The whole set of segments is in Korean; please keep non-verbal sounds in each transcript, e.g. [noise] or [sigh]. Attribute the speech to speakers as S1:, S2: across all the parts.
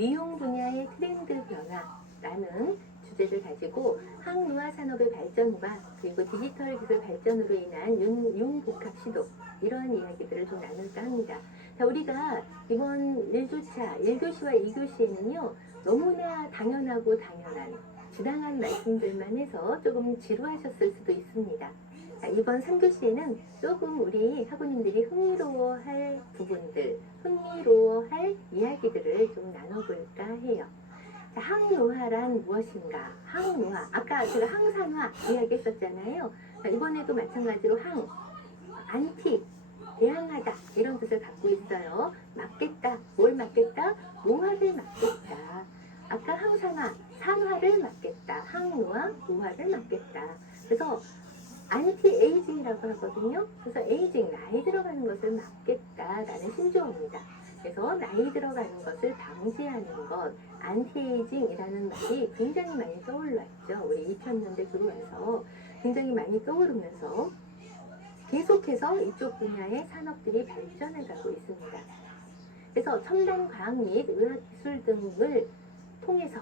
S1: 미용 분야의 트렌드 변화라는 주제를 가지고 항노화 산업의 발전과 그리고 디지털 기술 발전으로 인한 융, 융복합 시도 이러한 이야기들을 좀 나눌까 합니다. 자, 우리가 이번 1조차 1교시와 2교시에는요 너무나 당연하고 당연한 지당한 말씀들만 해서 조금 지루하셨을 수도 있습니다. 자, 이번 3교시에는 조금 우리 학우님들이 흥미로워할 부분들, 흥미로워할 이야기들을 좀 나눠볼까 해요. 자, 항노화란 무엇인가? 항노화. 아까 제가 항산화 이야기했었잖아요. 자, 이번에도 마찬가지로 항, 안티, 대항하다 이런 뜻을 갖고 있어요. 막겠다. 뭘 막겠다? 노화를 막겠다. 아까 항산화, 산화를 막겠다. 항노화, 노화를 막겠다. 그래서 안티 에이징이라고 하거든요. 그래서 에이징, 나이 들어가는 것을 막겠다라는 신조어입니다. 그래서 나이 들어가는 것을 방지하는 것, 안티에이징이라는 말이 굉장히 많이 떠올랐죠. 우리 2000년대 들어와서 굉장히 많이 떠오르면서 계속해서 이쪽 분야의 산업들이 발전해 가고 있습니다. 그래서 첨단 과학 및 의학 기술 등을 통해서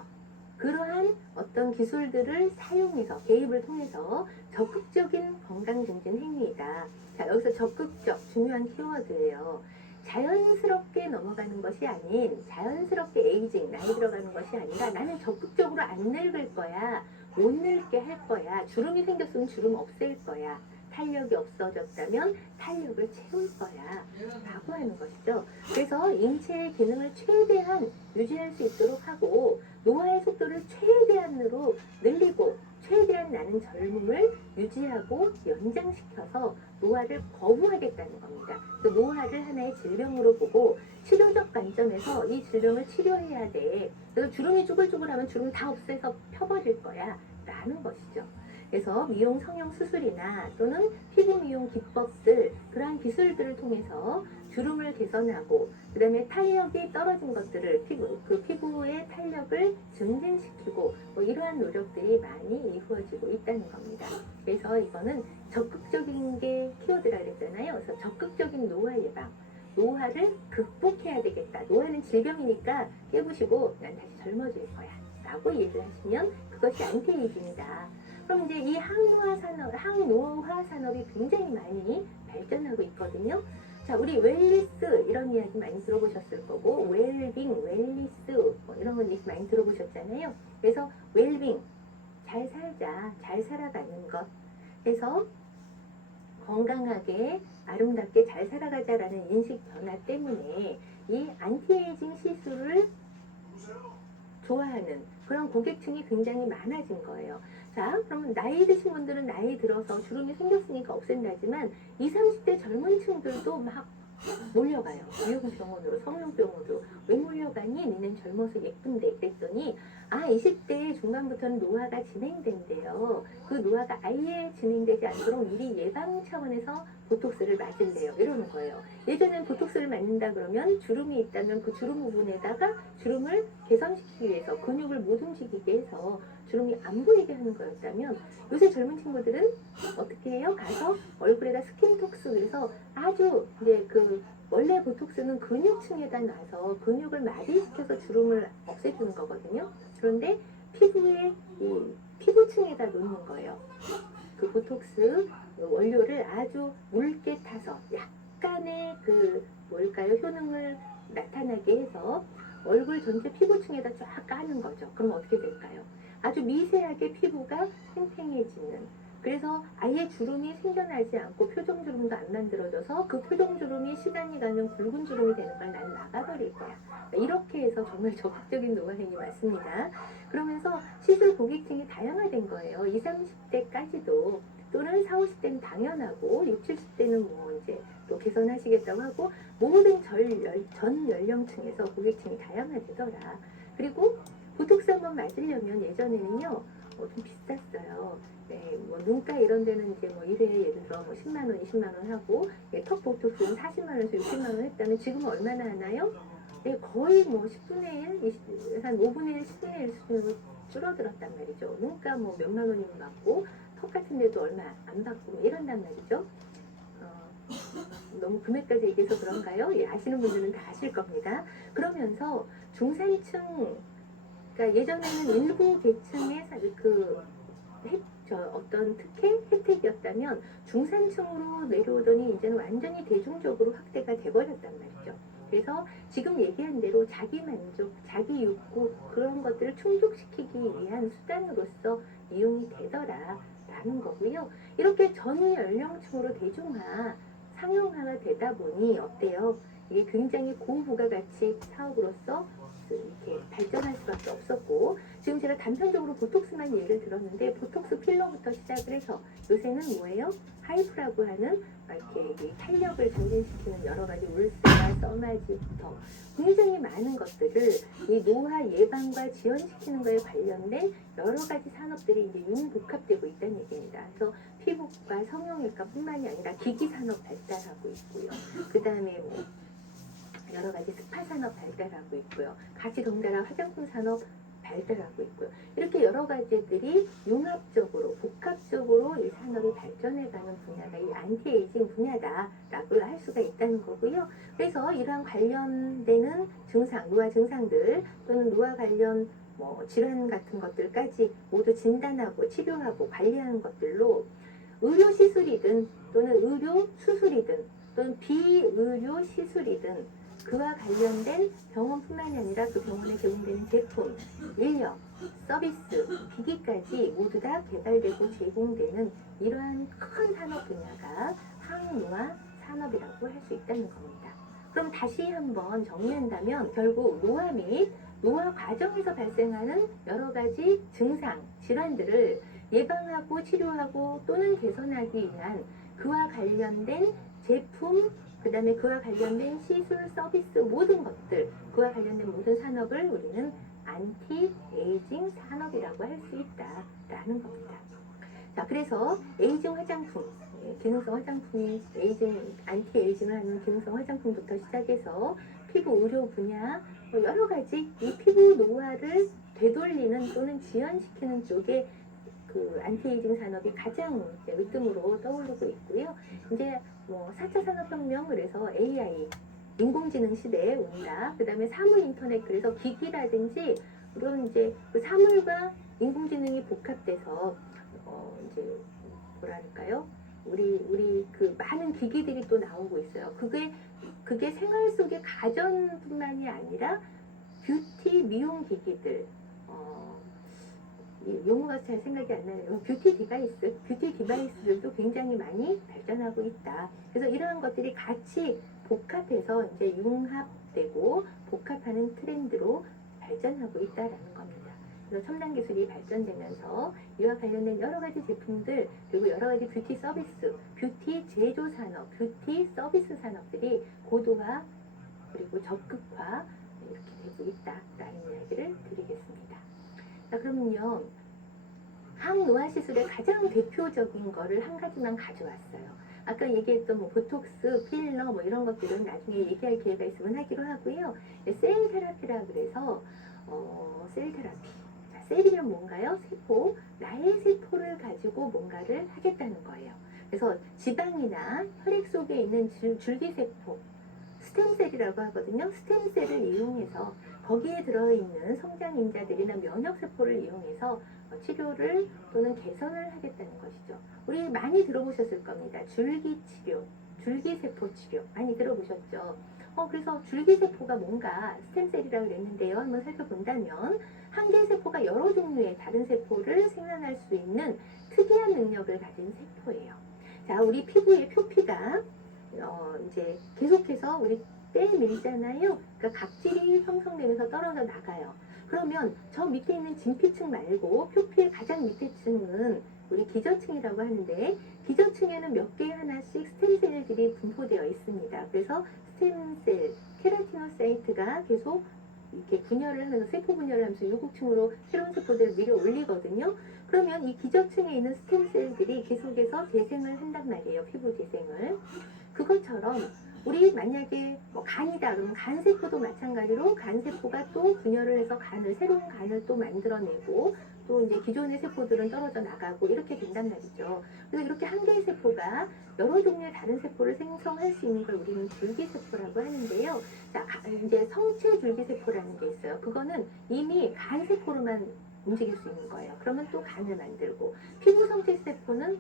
S1: 그러한 어떤 기술들을 사용해서 개입을 통해서 적극적인 건강 증진 행위이다. 자, 여기서 적극적 중요한 키워드예요. 자연스럽게 넘어가는 것이 아닌 자연스럽게 에이징 나이 들어가는 것이 아니라 나는 적극적으로 안 늙을 거야 못 늙게 할 거야 주름이 생겼으면 주름 없앨 거야 탄력이 없어졌다면 탄력을 채울 거야 라고 하는 것이죠 그래서 인체의 기능을 최대한 유지할 수 있도록 하고 노화의 속도를 최대한으로 늘리고 최대한 나는 젊음을 유지하고 연장시켜서 노화를 거부하겠다는 겁니다. 그 노화를 하나의 질병으로 보고 치료적 관점에서 이 질병을 치료해야 돼. 그래서 주름이 쭈글쭈글하면 주름 다 없애서 펴버릴 거야. 라는 것이죠. 그래서 미용 성형 수술이나 또는 피부 미용 기법들 그러한 기술들을 통해서 주름을 개선하고 그다음에 탄력이 떨어진 것들을 피부 그 피부의 탄력을 증진시키고 뭐 이러한 노력들이 많이 이루어지고 있다는 겁니다. 그래서 이거는 적극적인 게 키워드라 그랬잖아요. 그래서 적극적인 노화 예방, 노화를 극복해야 되겠다. 노화는 질병이니까 깨부시고 난 다시 젊어질 거야.라고 얘기를 하시면 그것이 안티에이징이다. 그럼 이제 이 항노화 산업, 항노화 산업이 굉장히 많이 발전하고 있거든요. 자, 우리 웰리스 이런 이야기 많이 들어보셨을 거고, 웰빙, 웰리스 뭐 이런 건 많이 들어보셨잖아요. 그래서 웰빙, 잘 살자, 잘 살아가는 것. 그래서 건강하게 아름답게 잘 살아가자라는 인식 변화 때문에 이 안티에이징 시술을 좋아하는 그런 고객층이 굉장히 많아진 거예요. 자, 그러면 나이 드신 분들은 나이 들어서 주름이 생겼으니까 없앤다지만 20, 30대 젊은 층들도 막 몰려가요. 미용병원으로, 성형병원으로. 왜 몰려가니? 니는 젊어서 예쁜데. 그랬더니, 아, 20대 중반부터는 노화가 진행된대요. 그 노화가 아예 진행되지 않도록 미리 예방 차원에서 보톡스를 맞을래요. 이러는 거예요. 예전엔 보톡스를 맞는다 그러면 주름이 있다면 그 주름 부분에다가 주름을 개선시키기 위해서 근육을 못 움직이게 해서 주름이 안 보이게 하는 거였다면 요새 젊은 친구들은 어떻게 해요? 가서 얼굴에다 스킨톡스 그래서 아주 이제 그 원래 보톡스는 근육층에다 놔서 근육을 마비시켜서 주름을 없애주는 거거든요. 그런데 피부에 이 피부층에다 놓는 거예요. 그 보톡스 원료를 아주 묽게 타서 약간의 그 뭘까요 효능을 나타나게 해서 얼굴 전체 피부층에다 쫙 까는 거죠. 그럼 어떻게 될까요? 아주 미세하게 피부가 팽팽해지는 그래서 아예 주름이 생겨나지 않고 표정 주름도 안 만들어져서 그 표정 주름이 시간이 가면 굵은 주름이 되는 걸 나는 막아버릴 거야. 이렇게 해서 정말 [laughs] 적극적인 노화행위 맞습니다. 그러면서 시술 고객층이 다양화된 거예요. 20, 30대까지도 또는 40, 50대는 당연하고 60, 70대는 뭐 이제 또 개선하시겠다고 하고 모든 전, 연- 전 연령층에서 고객층이 다양화되더라. 그리고 보톡스 한번 맞으려면 예전에는요 어, 좀 비쌌어요. 네, 뭐 눈가 이런 데는 이제 뭐 1회에 예를 들어 뭐 10만 원, 20만 원 하고 예, 턱 보톡스는 40만 원에서 60만 원 했다면 지금은 얼마나 하나요? 네, 거의 뭐 10분의 1, 20, 한 5분의 1, 10분의 1 수준으로 줄어들었단 말이죠. 눈가 뭐 몇만 원이면 받고 턱 같은 데도 얼마 안 받고 뭐 이런단 말이죠. 어, 너무 금액까지 얘기해서 그런가요? 예, 아시는 분들은 다 아실 겁니다. 그러면서 중산층, 그러니까 예전에는 일부 계층의 사- 그 혜택, 저 어떤 특혜 혜택이었다면 중산층으로 내려오더니 이제는 완전히 대중적으로 확대가 돼버렸단 말이죠. 그래서 지금 얘기한 대로 자기 만족, 자기 욕구 그런 것들을 충족시키기 위한 수단으로서 이용이 되더라라는 거고요. 이렇게 전 연령층으로 대중화, 상용화가 되다 보니 어때요? 이게 굉장히 고부가가치 사업으로서 이렇게 발전할 수밖에 없었고 지금 제가 단편적으로 보톡스만 얘기를 들었는데 보톡스 필러부터 시작을 해서 요새는 뭐예요? 하이프라고 하는 이렇게 이 탄력을 증진시키는 여러 가지 울스나 써마지부터 굉장히 많은 것들을 이 노화 예방과 지원시키는 거에 관련된 여러 가지 산업들이 이제 융복합되고 있다는 얘기입니다. 그래서 피부과 성형외과뿐만이 아니라 기기 산업 발달하고 있고요. 그 다음에 뭐 여러 가지 스파 산업 발달하고 있고요. 같이 덩달아 화장품 산업 발달하고 있고요. 이렇게 여러 가지들이 융합적으로 복합적으로 이 산업이 발전해가는 분야가 이 안티에이징 분야다라고 할 수가 있다는 거고요. 그래서 이러한 관련되는 증상, 노화 증상들 또는 노화 관련 뭐 질환 같은 것들까지 모두 진단하고 치료하고 관리하는 것들로 의료 시술이든 또는 의료 수술이든 또는 비의료 시술이든 그와 관련된 병원뿐만이 아니라 그 병원에 제공되는 제품, 인력, 서비스, 기기까지 모두 다 개발되고 제공되는 이러한 큰 산업 분야가 항노화 산업이라고 할 수 있다는 겁니다. 그럼 다시 한번 정리한다면 결국 노화 및 노화 과정에서 발생하는 여러 가지 증상, 질환들을 예방하고 치료하고 또는 개선하기 위한 그와 관련된 제품, 그 다음에 그와 관련된 시술, 서비스 모든 것들, 그와 관련된 모든 산업을 우리는 안티 에이징 산업이라고 할 수 있다라는 겁니다. 자, 그래서 에이징 화장품, 예, 기능성 화장품이 에이징, 안티 에이징을 하는 기능성 화장품부터 시작해서 피부 의료 분야, 뭐 여러 가지 이 피부 노화를 되돌리는 또는 지연시키는 쪽에 그 안티에이징 산업이 가장 이제 으뜸으로 떠오르고 있고요. 이제 뭐 4차 산업혁명 그래서 AI 인공지능 시대에 온다. 그다음에 사물 인터넷 그래서 기기라든지 이런 이제 그 사물과 인공지능이 복합돼서 어 이제 뭐랄까요? 우리 우리 그 많은 기기들이 또 나오고 있어요. 그게 그게 생활 속의 가전뿐만이 아니라 뷰티 미용 기기들 용어가 잘 생각이 안 나요. 뷰티 디바이스, 뷰티 디바이스들도 굉장히 많이 발전하고 있다. 그래서 이러한 것들이 같이 복합해서 이제 융합되고 복합하는 트렌드로 발전하고 있다라는 겁니다. 그래서 첨단 기술이 발전되면서 이와 관련된 여러 가지 제품들 그리고 여러 가지 뷰티 서비스, 뷰티 제조 산업, 뷰티 서비스 산업들이 고도화 그리고 적극화 이렇게 되고 있다라는 이야기를 드리겠습니다. 자 그러면요 항노화 시술의 가장 대표적인 거를 한 가지만 가져왔어요. 아까 얘기했던 뭐 보톡스, 필러 뭐 이런 것들은 나중에 얘기할 기회가 있으면 하기로 하고요. 네, 셀 테라피라 그래서 어, 셀 테라피. 자, 셀이면 뭔가요? 세포. 나의 세포를 가지고 뭔가를 하겠다는 거예요. 그래서 지방이나 혈액 속에 있는 줄, 줄기세포, 스템셀이라고 하거든요. 스템셀을 이용해서 거기에 들어있는 성장인자들이나 면역세포를 이용해서 어, 치료를 또는 개선을 하겠다는 것이죠. 우리 많이 들어보셨을 겁니다. 줄기 치료, 줄기세포 치료 많이 들어보셨죠? 어, 그래서 줄기세포가 뭔가 스템셀이라고 그랬는데요. 한번 살펴본다면 한 개의 세포가 여러 종류의 다른 세포를 생산할 수 있는 특이한 능력을 가진 세포예요. 자, 우리 피부의 표피가 어, 이제 계속해서 우리 빼밀잖아요. 그러니까 각질이 형성되면서 떨어져 나가요. 그러면 저 밑에 있는 진피층 말고 표피의 가장 밑에 층은 우리 기저층이라고 하는데 기저층에는 몇 개 하나씩 스템셀들이 분포되어 있습니다. 그래서 스템셀, 케라티노사이트가 계속 이렇게 분열을 하면서 세포 분열을 하면서 유국층으로 새로운 세포들을 밀어 올리거든요. 그러면 이 기저층에 있는 스템셀들이 계속해서 재생을 한단 말이에요. 피부 재생을. 그것처럼 우리 만약에 뭐 간이다 그러면 간세포도 마찬가지로 간세포가 또 분열을 해서 간을 새로운 간을 또 만들어내고 또 이제 기존의 세포들은 떨어져 나가고 이렇게 된단 말이죠. 그래서 이렇게 한 개의 세포가 여러 종류의 다른 세포를 생성할 수 있는 걸 우리는 줄기세포라고 하는데요. 자, 가- 이제 성체 줄기세포라는 게 있어요. 그거는 이미 간 세포로만 움직일 수 있는 거예요. 그러면 또 간을 만들고 피부 성체 세포는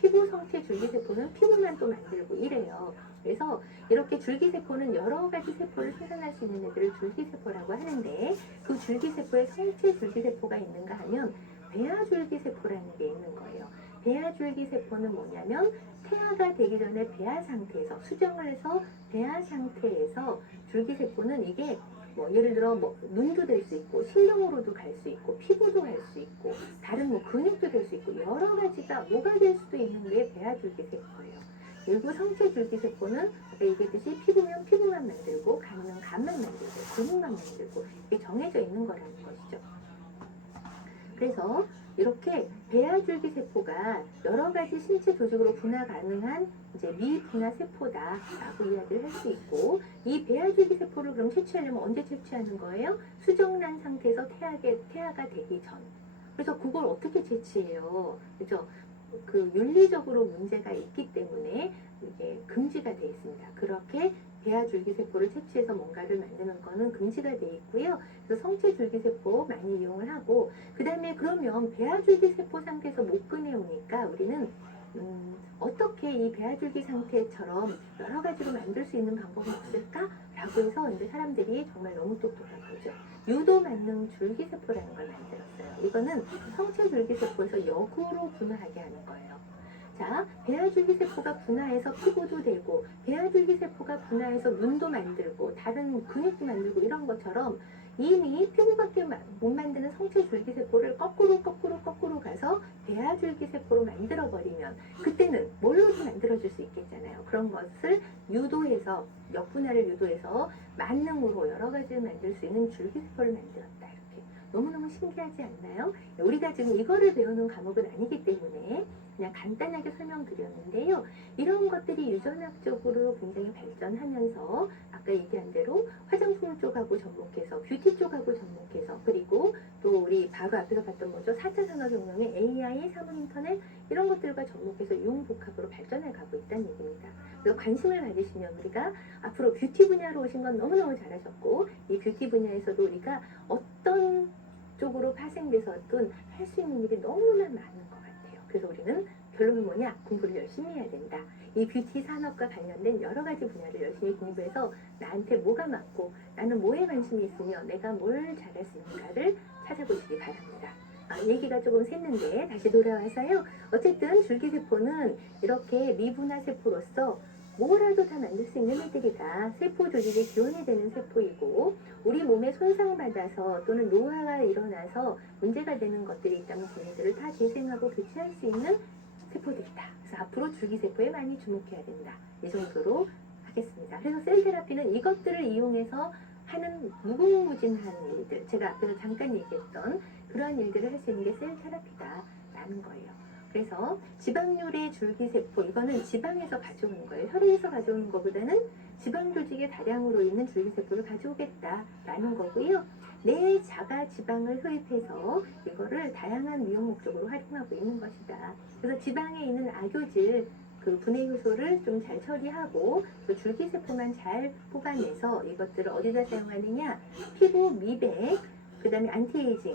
S1: 피부 성체 줄기세포는 피부만 또 만들고 이래요. 그래서 이렇게 줄기세포는 여러 가지 세포를 생산할 수 있는 애들을 줄기세포라고 하는데 그 줄기세포에 성체 줄기세포가 있는가 하면 배아줄기세포라는 게 있는 거예요. 배아줄기세포는 뭐냐면 태아가 되기 전에 배아 상태에서 수정을 해서 배아 상태에서 줄기세포는 이게 뭐 예를 들어 뭐 눈도 될 수 있고 신경으로도 갈 수 있고 피부도 갈 수 있고 다른 뭐 근육도 될 수 있고 여러 가지가 뭐가 될 수도 있는 게 배아줄기세포예요. 일부 성체 줄기세포는 아까 얘기했듯이 피부면 피부만 만들고 간은 간만 만들고 근육만 만들고 이게 정해져 있는 거라는 것이죠. 그래서 이렇게 배아줄기 세포가 여러 가지 신체 조직으로 분화 가능한 이제 미분화 세포다라고 이야기를 할 수 있고 이 배아줄기 세포를 그럼 채취하려면 언제 채취하는 거예요? 수정란 상태에서 태아게, 태아가 되기 전. 그래서 그걸 어떻게 채취해요? 그죠? 그 윤리적으로 문제가 있기 때문에 이게 금지가 돼 있습니다. 그렇게 배아줄기세포를 채취해서 뭔가를 만드는 거는 금지가 돼 있고요. 그래서 성체줄기세포 많이 이용을 하고 그 다음에 그러면 배아줄기세포 상태에서 못 꺼내오니까 우리는 음, 어떻게 이 배아줄기 상태처럼 여러 가지로 만들 수 있는 방법이 없을까? 라고 해서 이제 사람들이 정말 너무 똑똑한 거죠. 유도 만능 줄기세포라는 걸 만들었어요. 이거는 성체 줄기세포에서 역으로 분화하게 하는 거예요. 자, 배아줄기 세포가 분화해서 피부도 되고, 배아줄기 세포가 분화해서 눈도 만들고, 다른 근육도 만들고 이런 것처럼 이미 피부밖에 마- 못 만드는 성체 줄기세포를 거꾸로 거꾸로 거꾸로 가서 배아줄기세포로 만들어버리면 그때는 뭘로도 만들어줄 수 있겠잖아요. 그런 것을 유도해서 역분화를 유도해서 만능으로 여러 가지를 만들 수 있는 줄기세포를 만들었다. 이렇게 너무너무 신기하지 않나요? 우리가 지금 이거를 배우는 과목은 아니기 때문에 그냥 간단하게 설명드렸는데요. 이런 것들이 유전학적으로 굉장히 발전하면서 아까 얘기한 대로 화장품 쪽하고 접목해서 뷰티 쪽하고 접목해서 그리고 또 우리 바로 앞에서 봤던 거죠. 4차 산업혁명의 AI, 사무인터넷 이런 것들과 접목해서 융복합으로 발전해 가고 있다는 얘기입니다. 그래서 관심을 가지시면 우리가 앞으로 뷰티 분야로 오신 건 너무너무 잘하셨고 이 뷰티 분야에서도 우리가 어떤 쪽으로 파생돼서든 할 수 있는 일이 너무나 많은 것 같아요. 그래서 우리는 결론은 뭐냐? 공부를 열심히 해야 된다. 이 뷰티 산업과 관련된 여러 가지 분야를 열심히 공부해서 나한테 뭐가 맞고 나는 뭐에 관심이 있으며 내가 뭘 잘할 수 있는가를 찾아보시기 바랍니다. 아, 얘기가 조금 샜는데 다시 돌아와서요. 어쨌든 줄기세포는 이렇게 미분화 세포로서 뭐라도 다 만들 수 있는 애들이다. 세포 조직이 기원이 되는 세포이고 우리 몸에 손상받아서 또는 노화가 일어나서 문제가 되는 것들이 있다면 걔네들을 다 재생하고 교체할 수 있는 세포들이다. 그래서 앞으로 줄기세포에 많이 주목해야 된다. 이 정도로 하겠습니다. 그래서 셀 테라피는 이것들을 이용해서 하는 무궁무진한 일들, 제가 앞에서 잠깐 얘기했던 그러한 일들을 할 수 있는 게 셀 테라피다라는 거예요. 그래서 지방률의 줄기세포, 이거는 지방에서 가져오는 거예요. 혈액에서 가져오는 것보다는 지방 조직의 다량으로 있는 줄기세포를 가져오겠다라는 거고요. 내 자가 지방을 흡입해서 이거를 다양한 미용 목적으로 활용하고 있는 것이다. 그래서 지방에 있는 악효질, 그 분해 효소를 좀 잘 처리하고 또 줄기세포만 잘 뽑아내서 이것들을 어디다 사용하느냐? 피부 미백, 그 다음에 안티에이징,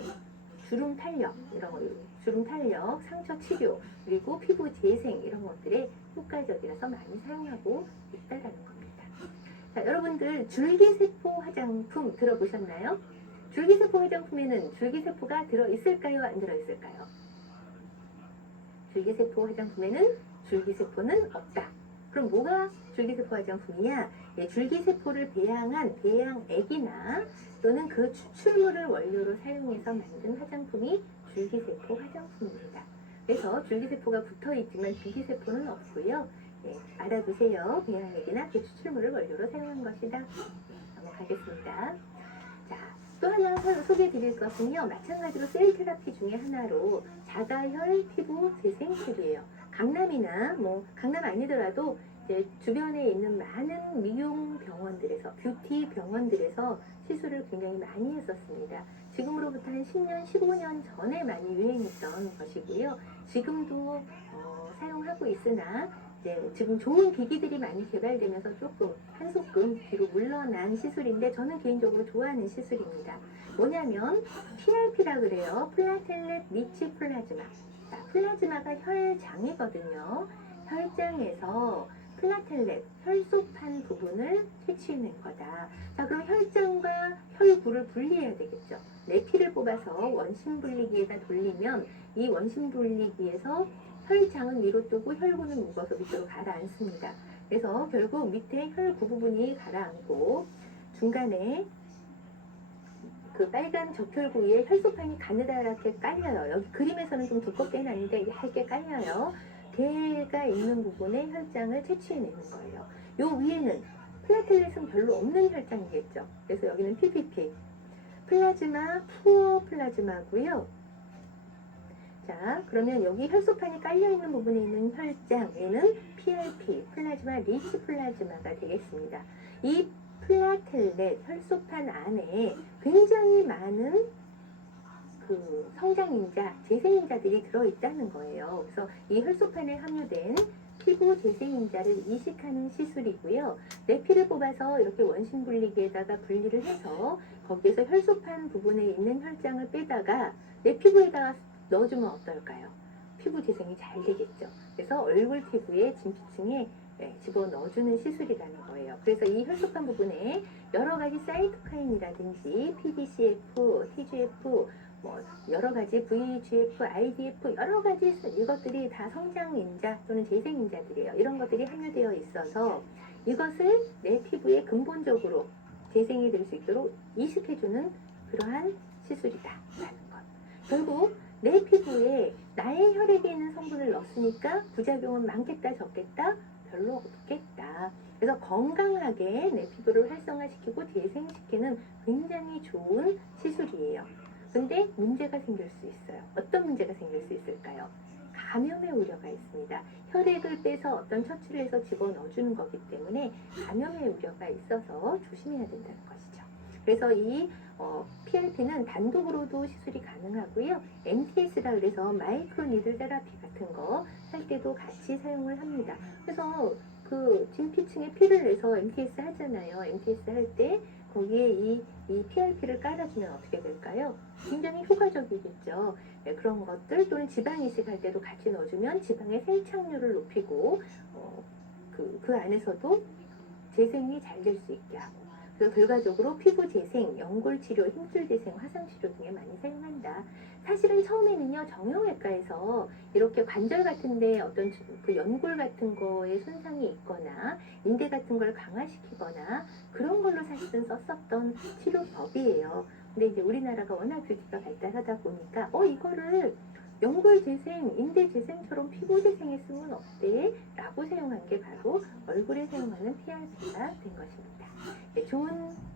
S1: 주름 탄력 이런 거, 주름 탄력, 상처 치료 그리고 피부 재생 이런 것들에 효과적이라서 많이 사용하고 있다라는 겁니다. 자, 여러분들 줄기세포 화장품 들어보셨나요? 줄기세포 화장품에는 줄기세포가 들어 있을까요? 안 들어 있을까요? 줄기세포 화장품에는 줄기세포는 없다. 그럼 뭐가 줄기세포 화장품이냐? 예, 줄기세포를 배양한 배양액이나 또는 그 추출물을 원료로 사용해서 만든 화장품이 줄기세포 화장품입니다. 그래서 줄기세포가 붙어 있지만 줄기세포는 없고요. 예, 알아두세요. 배양액이나 그 추출물을 원료로 사용한 것이다. 예, 넘어가겠습니다. 자, 또 하나 소- 소개해 드릴 것은요. 마찬가지로 셀 테라피 중에 하나로 자가혈 피부 재생 툴이에요. 강남이나 뭐 강남 아니더라도 이제 주변에 있는 많은 미용 병원들에서 뷰티 병원들에서 시술을 굉장히 많이 했었습니다. 지금으로부터 한 10년, 15년 전에 많이 유행했던 것이고요. 지금도 어, 사용하고 있으나 이제 지금 좋은 기기들이 많이 개발되면서 조금 한 소끔 뒤로 물러난 시술인데 저는 개인적으로 좋아하는 시술입니다. 뭐냐면 PRP라 그래요. 플라텔렛 리치 플라즈마. 자, 플라즈마가 혈장이거든요. 혈장에서 플라텔렛, 혈소판 부분을 채취해낸 거다. 자, 그럼 혈장과 혈구를 분리해야 되겠죠. 내 피를 뽑아서 원심 분리기에다 돌리면 이 원심 분리기에서 혈장은 위로 뜨고 혈구는 묶어서 밑으로 가라앉습니다. 그래서 결국 밑에 혈구 부분이 가라앉고 중간에 그 빨간 적혈구 위에 혈소판이 가느다랗게 깔려요. 여기 그림에서는 좀 두껍게 해놨는데 얇게 깔려요. 개가 있는 부분에 혈장을 채취해내는 거예요. 요 위에는 플라텔렛은 별로 없는 혈장이겠죠. 그래서 여기는 PPP. 플라즈마, 푸어 플라즈마고요. 자, 그러면 여기 혈소판이 깔려있는 부분에 있는 혈장, 얘는 PRP, 플라즈마 리치 플라즈마가 되겠습니다. 이 플라텔렛 혈소판 안에 굉장히 많은 그 성장인자, 재생인자들이 들어있다는 거예요. 그래서 이 혈소판에 함유된 피부 재생인자를 이식하는 시술이고요. 내 피를 뽑아서 이렇게 원심 분리기에다가 분리를 해서 거기에서 혈소판 부분에 있는 혈장을 빼다가 내 피부에다가 넣어주면 어떨까요? 피부 재생이 잘 되겠죠. 그래서 얼굴 피부에 진피층에 네, 집어 넣어주는 시술이라는 거예요. 그래서 이 혈소판 부분에 여러 가지 사이토카인이라든지 PDCF, TGF, 뭐 여러 가지 VEGF, IDF 여러 가지 이것들이 다 성장인자 또는 재생인자들이에요. 이런 것들이 함유되어 있어서 이것을 내 피부에 근본적으로 재생이 될 수 있도록 이식해주는 그러한 시술이다라는 것. 결국 내 피부에 나의 혈액에 있는 성분을 넣었으니까 부작용은 많겠다 적겠다 별로 없겠다. 그래서 건강하게 내 피부를 활성화시키고 재생시키는 굉장히 좋은 시술이에요. 근데 문제가 생길 수 있어요. 어떤 문제가 생길 수 있을까요? 감염의 우려가 있습니다. 혈액을 빼서 어떤 처치를 해서 집어 넣어주는 거기 때문에 감염의 우려가 있어서 조심해야 된다는 것이죠. 그래서 이 어, PRP는 단독으로도 시술이 가능하고요. MTS라 그래서 마이크로 니들 테라피 같은 거 할 때도 같이 사용을 합니다. 그래서 그 진피층에 피를 내서 MTS 하잖아요. MTS 할 때 거기에 이, 이 PRP를 깔아주면 어떻게 될까요? 굉장히 효과적이겠죠. 네, 그런 것들 또는 지방 이식할 때도 같이 넣어주면 지방의 생착률을 높이고 어, 그, 그 안에서도 재생이 잘 될 수 있게 하고 그래서 결과적으로 피부 재생, 연골 치료, 힘줄 재생, 화상 치료 등에 많이 사용한다. 사실은 처음에는요 정형외과에서 이렇게 관절 같은데 어떤 그 연골 같은 거에 손상이 있거나 인대 같은 걸 강화시키거나 그런 걸로 사실은 썼었던 치료법이에요. 근데 이제 우리나라가 워낙 뷰티가 발달하다 보니까 어 이거를 연골 재생, 인대 재생처럼 피부 재생에 쓰면 어때? 라고 사용한 게 바로 얼굴에 사용하는 PRP가 된 것입니다. 네, 좋은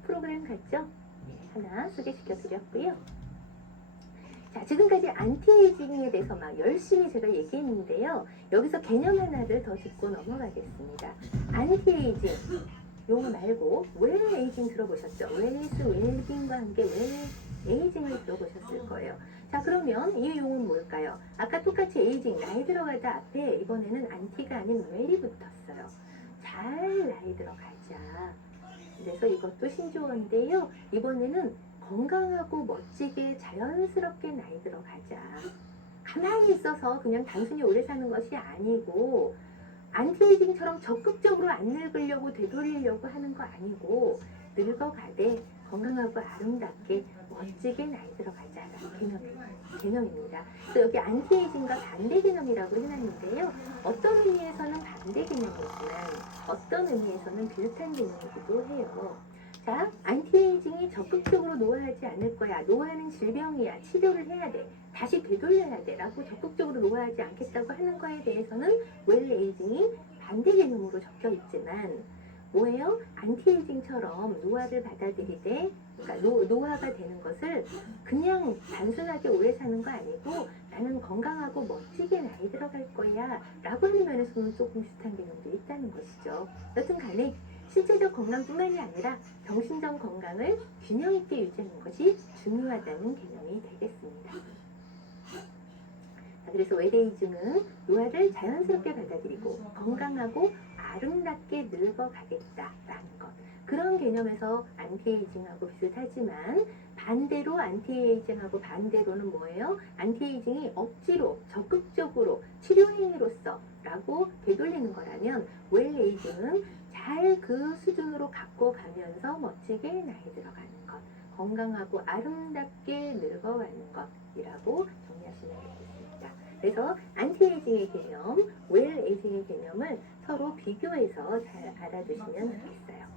S1: 프로그램 같죠? 네, 하나 소개시켜 드렸고요. 자, 지금까지 안티에이징에 대해서 막 열심히 제가 얘기했는데요. 여기서 개념 하나를 더 짚고 넘어가겠습니다. 안티에이징. 용어 말고 웰 에이징 들어보셨죠? 웰스 웰빙과 함께 웰 에이징을 들어보셨을 거예요. 자 그러면 이 용어는 뭘까요? 아까 똑같이 에이징 나이 들어가다 앞에 이번에는 안티가 아닌 웰이 붙었어요. 잘 나이 들어가자. 그래서 이것도 신조어인데요. 이번에는 건강하고 멋지게 자연스럽게 나이 들어가자. 가만히 있어서 그냥 단순히 오래 사는 것이 아니고 안티에이징처럼 적극적으로 안 늙으려고 되돌리려고 하는 거 아니고 늙어가되 건강하고 아름답게 멋지게 나이 들어가자라는 개념, 개념입니다. 그래서 여기 안티에이징과 반대 개념이라고 해놨는데요. 어떤 의미에서는 반대 개념이지만 어떤 의미에서는 비슷한 개념이기도 해요. 자, 안티에이징이 적극적으로 노화하지 않을 거야. 노화는 질병이야. 치료를 해야 돼. 다시 되돌려야 돼. 라고 적극적으로 노화하지 않겠다고 하는 거에 대해서는 웰 에이징이 반대 개념으로 적혀 있지만 뭐예요? 안티에이징처럼 노화를 받아들이되 그러니까 노, 노화가 되는 것을 그냥 단순하게 오래 사는 거 아니고 나는 건강하고 멋지게 나이 들어갈 거야 라고 하는 면에서는 조금 비슷한 개념도 있다는 것이죠. 여튼 간에 신체적 건강뿐만이 아니라 정신적 건강을 균형 있게 유지하는 것이 중요하다는 개념이 되겠습니다. 자, 그래서 외래이증은 노화를 자연스럽게 받아들이고 건강하고 아름답게 늙어가겠다라는 것. 그런 개념에서 안티에이징하고 비슷하지만 반대로 안티에이징하고 반대로는 뭐예요? 안티에이징이 억지로 적극적으로 치료 행위로서 라고 되돌리는 거라면 웰에이징은 잘 그 수준으로 갖고 가면서 멋지게 나이 들어가는 것, 건강하고 아름답게 늙어가는 것이라고 정리하시면 되겠습니다. 그래서 안티에이징의 개념, 웰에이징의 개념을 서로 비교해서 잘 알아두시면 좋겠어요.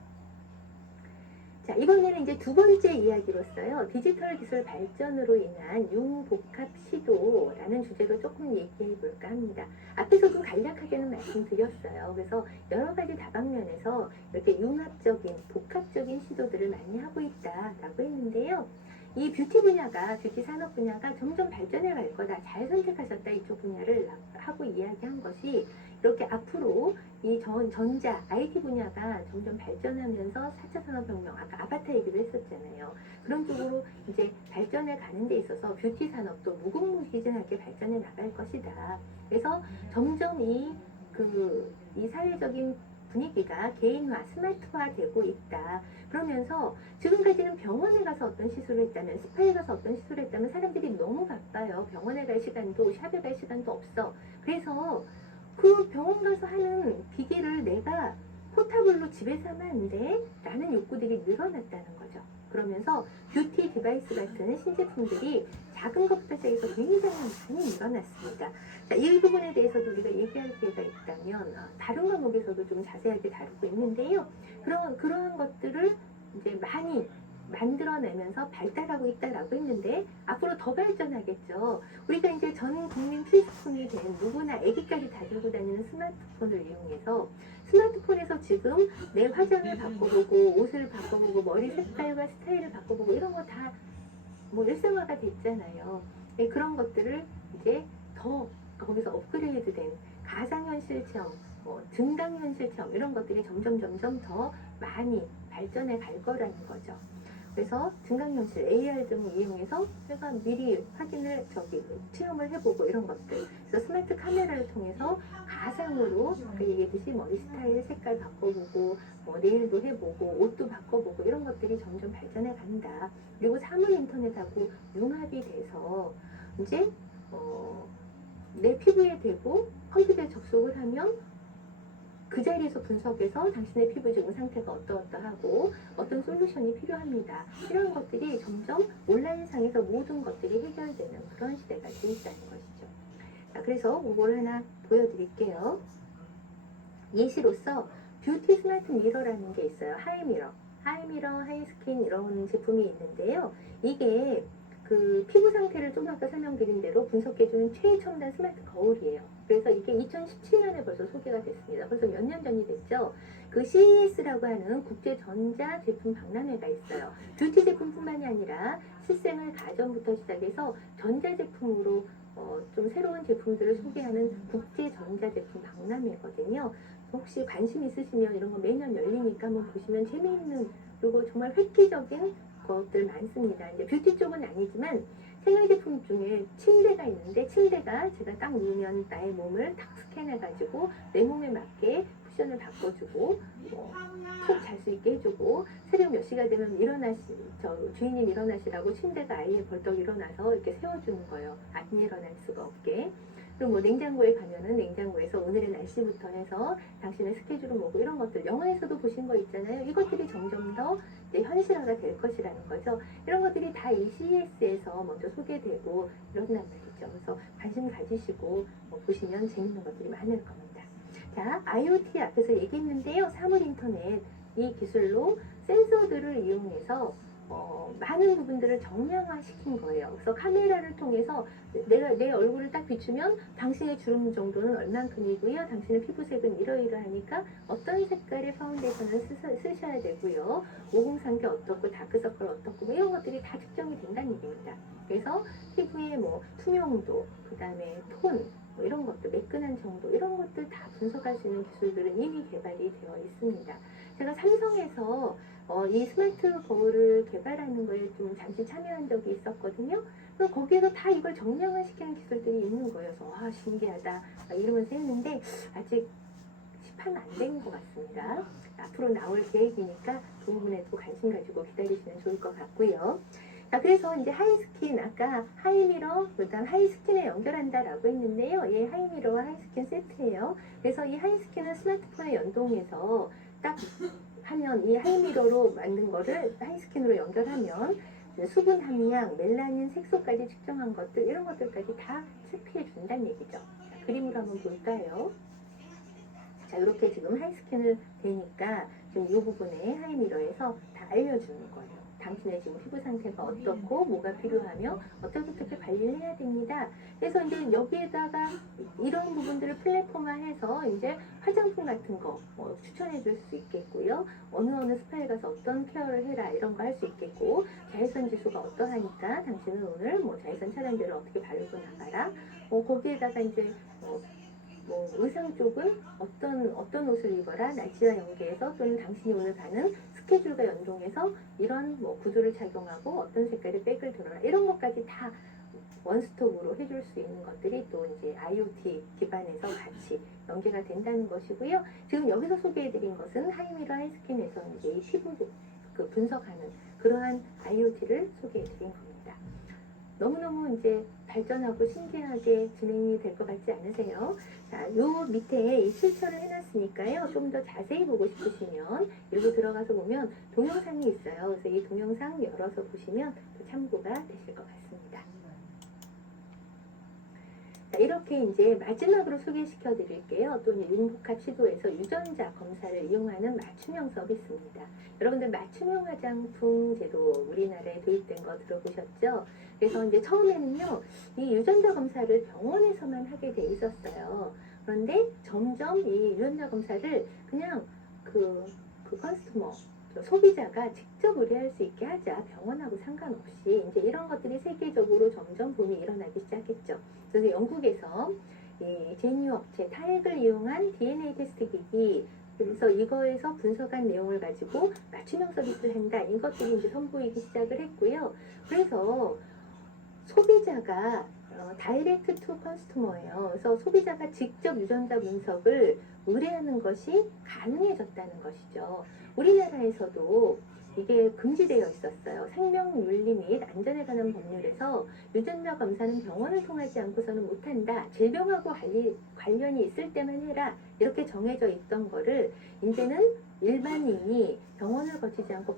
S1: 자, 이번에는 이제 두 번째 이야기로서요. 디지털 기술 발전으로 인한 융복합 시도라는 주제로 조금 얘기해 볼까 합니다. 앞에서도 간략하게는 말씀드렸어요. 그래서 여러 가지 다방면에서 이렇게 융합적인, 복합적인 시도들을 많이 하고 있다라고 했는데요. 이 뷰티 분야가, 뷰티 산업 분야가 점점 발전해 갈 거다. 잘 선택하셨다. 이쪽 분야를 하고 이야기한 것이 이렇게 앞으로 이 전, 전자, IT 분야가 점점 발전하면서 4차 산업혁명, 아까 아바타 얘기도 했었잖아요. 그런 쪽으로 이제 발전해 가는 데 있어서 뷰티 산업도 무궁무진하게 발전해 나갈 것이다. 그래서 점점 이, 그, 이 사회적인 분위기가 개인화, 스마트화 되고 있다. 그러면서 지금까지는 병원에 가서 어떤 시술을 했다면, 스파에 가서 어떤 시술을 했다면 사람들이 너무 바빠요. 병원에 갈 시간도, 샵에 갈 시간도 없어. 그래서 그 병원 가서 하는 기기를 내가 포타블로 집에서 하면 안 돼? 라는 욕구들이 늘어났다는 거죠. 그러면서 뷰티 디바이스 같은 신제품들이 작은 것부터 시작해서 굉장히 많이 늘어났습니다. 자, 이 부분에 대해서도 우리가 얘기할 기회가 있다면 어, 다른 과목에서도 좀 자세하게 다루고 있는데요. 그런 그러한 것들을 이제 많이 만들어내면서 발달하고 있다라고 했는데 앞으로 더 발전하겠죠. 우리가 이제 전 국민 필수품이 된 누구나 아기까지 다 들고 다니는 스마트폰을 이용해서 스마트폰에서 지금 내 화장을 바꿔보고 옷을 바꿔보고 머리 색깔과 스타일을 바꿔보고 이런 거 다 뭐 일상화가 됐잖아요. 네, 그런 것들을 이제 더 거기서 업그레이드된 가상현실 체험, 뭐 증강현실 체험 이런 것들이 점점 점점 더 많이 발전해 갈 거라는 거죠. 그래서 증강현실 AR 등을 이용해서 내가 미리 확인을 저기 체험을 해보고 이런 것들. 그래서 스마트 카메라를 통해서 가상으로 아까 얘기했듯이 머리 스타일 색깔 바꿔보고 뭐 네일도 해보고 옷도 바꿔보고 이런 것들이 점점 발전해 간다. 그리고 사물 인터넷하고 융합이 돼서 이제 어, 내 피부에 대고 컴퓨터에 접속을 하면 그 자리에서 분석해서 당신의 피부 지금 상태가 어떠어떠하고 어떤 솔루션이 필요합니다. 이런 것들이 점점 온라인상에서 모든 것들이 해결되는 그런 시대가 돼 있다는 것이죠. 자, 그래서 이걸 하나 보여드릴게요. 예시로서 뷰티 스마트 미러라는 게 있어요. 하이미러, 하이미러, 하이스킨 이런 제품이 있는데요. 이게 그 피부 상태를 좀 아까 설명드린 대로 분석해주는 최첨단 스마트 거울이에요. 그래서 이게 2017년에 벌써 소개가 됐습니다. 벌써 몇 년 전이 됐죠. 그 CES라고 하는 국제 전자 제품 박람회가 있어요. 뷰티 제품뿐만이 아니라 실생활 가전부터 시작해서 전자 제품으로 어, 좀 새로운 제품들을 소개하는 국제 전자 제품 박람회거든요. 혹시 관심 있으시면 이런 거 매년 열리니까 한번 보시면 재미있는 그리고 정말 획기적인 것들 많습니다. 이제 뷰티 쪽은 아니지만 생활제품 중에 침대가 있는데 침대가 제가 딱 누우면 나의 몸을 딱 스캔해가지고 내 몸에 맞게 쿠션을 바꿔주고 뭐, 푹잘 수 있게 해주고 새벽 몇 시가 되면 일어나시 저 주인님 일어나시라고 침대가 아예 벌떡 일어나서 이렇게 세워주는 거예요. 안 일어날 수가 없게. 그리고 뭐 냉장고에 가면은 냉장고에서 오늘의 날씨부터 해서 당신의 스케줄은 뭐고 이런 것들 영화에서도 보신 거 있잖아요. 이것들이 점점 더 현실화가 될 것이라는 거죠. 이런 것들이 다이 CES에서 먼저 소개되고 이런단 말이죠. 그래서 관심 가지시고 뭐 보시면 재밌는 것들이 많을 겁니다. 자, IoT 앞에서 얘기했는데요. 사물 인터넷 이 기술로 센서들을 이용해서 어, 많은 부분들을 정량화시킨 거예요. 그래서 카메라를 통해서 내가 내 얼굴을 딱 비추면 당신의 주름 정도는 얼만큼이고요. 당신의 피부색은 이러이러하니까 어떤 색깔의 파운데이션을 쓰, 쓰셔야 되고요. 모공상태 어떻고 다크서클 어떻고 뭐 이런 것들이 다 측정이 된다는 얘기입니다. 그래서 피부의 뭐 투명도, 그 다음에 톤, 뭐 이런 것들, 매끈한 정도 이런 것들 다 분석할 수 있는 기술들은 이미 개발이 되어 있습니다. 제가 삼성에서 어, 이 스마트 거울을 개발하는 거에 좀 잠시 참여한 적이 있었거든요. 거기에서 다 이걸 정량화시키는 기술들이 있는. 그래서 와 신기하다 막 이러면서 했는데 아직 시판 안 된 것 같습니다. 앞으로 나올 계획이니까 그 부분에도 관심 가지고 기다리시면 좋을 것 같고요. 자, 그래서 이제 하이스킨, 아까 하이미러, 그 다음 하이스킨에 연결한다라고 했는데요. 예, 하이미러와 하이스킨 세트예요. 그래서 이 하이스킨은 스마트폰에 연동해서 딱 하면 이 하이미러로 만든 거를 하이스킨으로 연결하면 수분 함량, 멜라닌 색소까지 측정한 것들, 이런 것들까지 다 체크해 준다는 얘기죠. 자, 그림으로 한번 볼까요? 자, 이렇게 지금 하이스킨을 되니까 지금 이 부분에 하이미러에서 다 알려주는 거예요. 당신의 지금 피부 상태가 어떻고 뭐가 필요하며 어떻게 어떻게 관리를 해야 됩니다. 그래서 이제 여기에다가 이런 부분들을 플랫폼화해서 이제 화장품 같은 거 뭐 추천해 줄 수 있겠고요. 어느 어느 스파에 가서 어떤 케어를 해라 이런 거 할 수 있겠고 자외선 지수가 어떠하니까 당신은 오늘 뭐 자외선 차단제를 어떻게 바르고 나가라. 뭐 거기에다가 이제 뭐, 뭐 의상 쪽은 어떤 어떤 옷을 입어라 날씨와 연계해서 또는 당신이 오늘 가는 스케줄과 연동해서 이런 뭐 구두를 착용하고 어떤 색깔의 백을 들어라 이런 것까지 다 원스톱으로 해줄 수 있는 것들이 또 이제 IoT 기반에서 같이 연계가 된다는 것이고요. 지금 여기서 소개해드린 것은 하이미러 하이스킨에서 이제 이 피부 그 분석하는 그러한 IoT를 소개해드린 겁니다. 너무너무 이제 발전하고 신기하게 진행이 될 것 같지 않으세요? 자, 요 밑에 이 출처를 해놨으니까요. 좀 더 자세히 보고 싶으시면 이러고 들어가서 보면 동영상이 있어요. 그래서 이 동영상 열어서 보시면 또 참고가 되실 것 같습니다. 자, 이렇게 이제 마지막으로 소개시켜 드릴게요. 또 윤복합 시도에서 유전자 검사를 이용하는 맞춤형 서비스입니다. 여러분들 맞춤형 화장품 제도 우리나라에 도입된 거 들어보셨죠? 그래서 이제 처음에는요, 이 유전자 검사를 병원에서만 하게 돼 있었어요. 그런데 점점 이 유전자 검사를 그냥 그, 그 컨스튜머, 그 소비자가 직접 의뢰할 수 있게 하자. 병원하고 상관없이. 이제 이런 것들이 세계적으로 점점 붐이 일어나기 시작했죠. 그래서 영국에서 이 제뉴 업체 타액을 이용한 DNA 테스트 기기 그래서 이거에서 분석한 내용을 가지고 맞춤형 서비스를 한다. 이것들이 이제 선보이기 시작을 했고요. 그래서 소비자가 어, 다이렉트 투 커스터머예요. 그래서 소비자가 직접 유전자 분석을 의뢰하는 것이 가능해졌다는 것이죠. 우리나라에서도 이게 금지되어 있었어요. 생명윤리 및 안전에 관한 법률에서 유전자 검사는 병원을 통하지 않고서는 못한다. 질병하고 관리, 관련이 있을 때만 해라. 이렇게 정해져 있던 거를 이제는 일반인이 병원을 거치지 않고